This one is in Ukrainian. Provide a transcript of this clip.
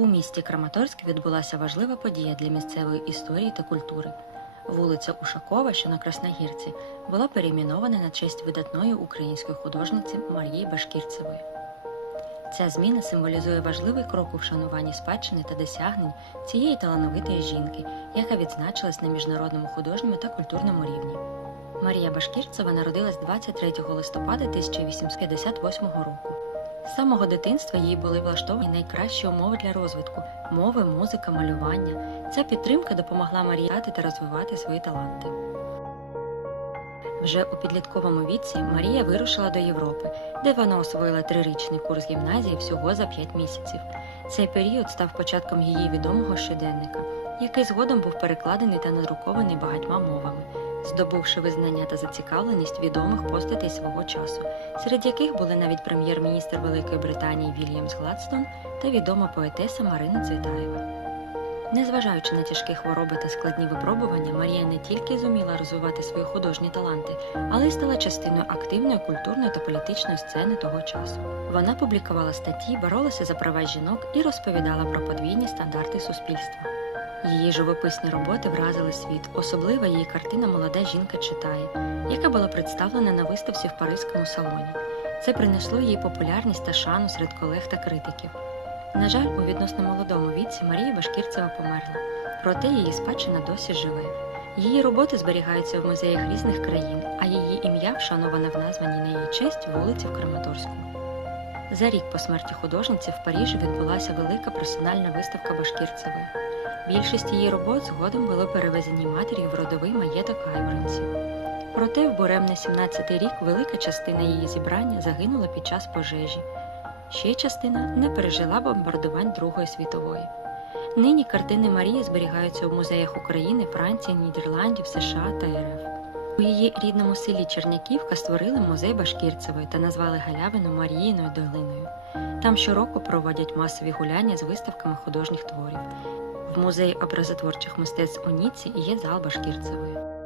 У місті Краматорськ відбулася важлива подія для місцевої історії та культури. Вулиця Ушакова, що на Красногірці, була перейменована на честь видатної української художниці Марії Башкірцевої. Ця зміна символізує важливий крок у вшануванні спадщини та досягнень цієї талановитої жінки, яка відзначилась на міжнародному художньому та культурному рівні. Марія Башкірцева народилась 23 листопада 1858 року. З самого дитинства їй були влаштовані найкращі умови для розвитку мови, музика, малювання. Ця підтримка допомогла Марії та розвивати свої таланти. Вже у підлітковому віці Марія вирушила до Європи, де вона освоїла трирічний курс гімназії всього за 5 місяців. Цей період став початком її відомого щоденника, який згодом був перекладений та надрукований багатьма мовами, здобувши визнання та зацікавленість відомих постатей свого часу, серед яких були навіть прем'єр-міністр Великої Британії Вільямс Гладстон та відома поетеса Марина Цвітаєва. Незважаючи на тяжкі хвороби та складні випробування, Марія не тільки зуміла розвивати свої художні таланти, але й стала частиною активної культурної та політичної сцени того часу. Вона публікувала статті, боролася за права жінок і розповідала про подвійні стандарти суспільства. Її живописні роботи вразили світ, особливо її картина Молода жінка читає, яка була представлена на виставці в Паризькому салоні. Це принесло їй популярність та шану серед колег та критиків. На жаль, у відносно молодому віці Марія Башкірцева померла, проте її спадщина досі живе. Її роботи зберігаються в музеях різних країн, а її ім'я вшановане в названій на її честь вулиці в Краматорську. За рік по смерті художниці в Парижі відбулася велика персональна виставка Башкірцевої. Більшість її робот згодом було перевезені матір'ю в родовий маєток Гайворонці. Проте в буремний 17-й рік велика частина її зібрання загинула під час пожежі. Ще частина не пережила бомбардувань Другої світової. Нині картини Марії зберігаються у музеях України, Франції, Нідерландів, США та РФ. У її рідному селі Черняківка створили музей Башкірцевої та назвали галявину Маріїною долиною. Там щороку проводять масові гуляння з виставками художніх творів. В музеї образотворчих мистецтв у Ніці є зал Башкірцевої.